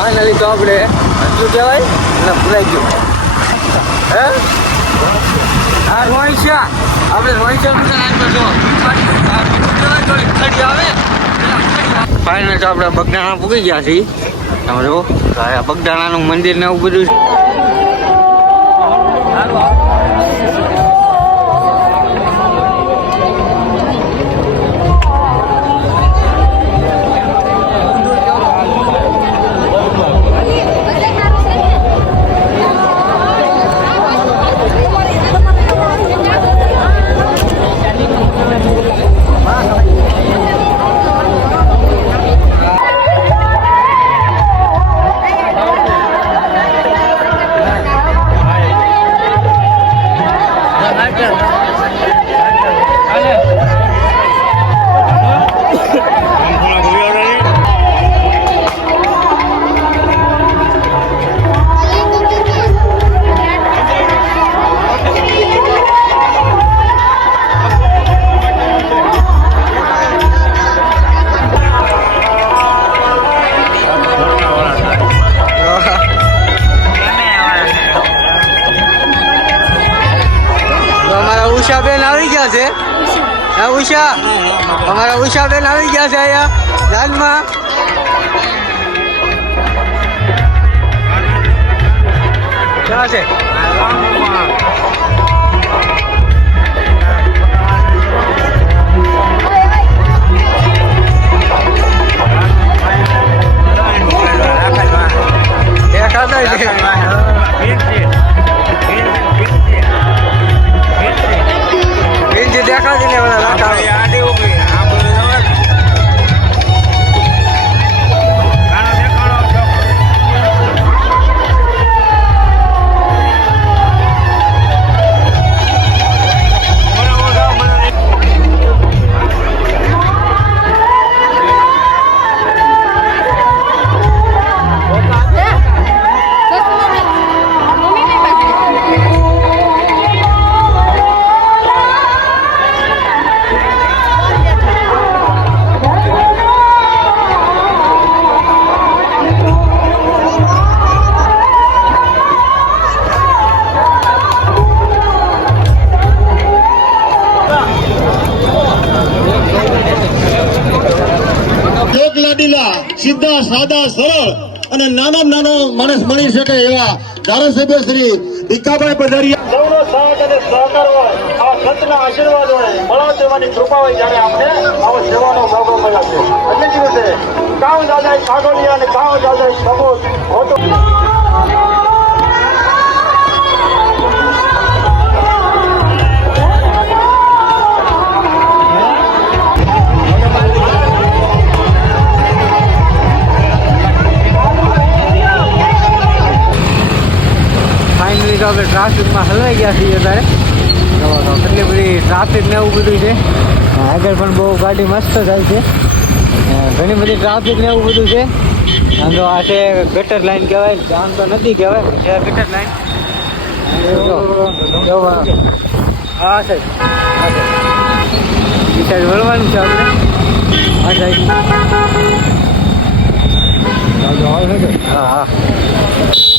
finally તો આપણે શું કહેવાય એટલે ભૂલાઈ ગયું હે હા રોહિશા આપણે રોહિશા આવે ફાઇનલ તો આપણે બગદાણા પૂગી ગયા છીએ તમે જો બગદાણાનું મંદિર ને એવું બધું ઉષાબેન આવી ગયા છે ઉષા અમારા ઉષાબેન આવી ગયા છે અહીંયા જાનમાં ક્યાં છે સીધા સાદા સરળ અને નાના માણસ મળી શકે એવા ધારાસભ્ય શ્રી ભીખાભાઈ પધારિયા સૌનો સાથ અને સહકાર હોય આ સંતના આશીર્વાદ હોય મળા દેવાની કૃપા હોય જ્યારે આપણે આવો સેવાનો મોકો મળ્યો છે એટલે દિવસે ગામ દાદા કાગોલિયા અને ગામ દાદા સબૂત હોતો તો આપણે ટ્રાફિકમાં હલવાઈ ગયા છીએ અત્યારે કેટલી બધી ટ્રાફિક ને એવું બધું છે આગળ પણ બહુ ગાડી મસ્ત જાય છે ઘણી બધી ટ્રાફિક ને એવું બધું છે આમ તો આ છે ગટર લાઈન કહેવાય આમ તો નથી કહેવાય છે ગટર લાઈન હા સાહેબ એ સાઈડ વળવાનું છે આપણે આ સાઈડ હા હા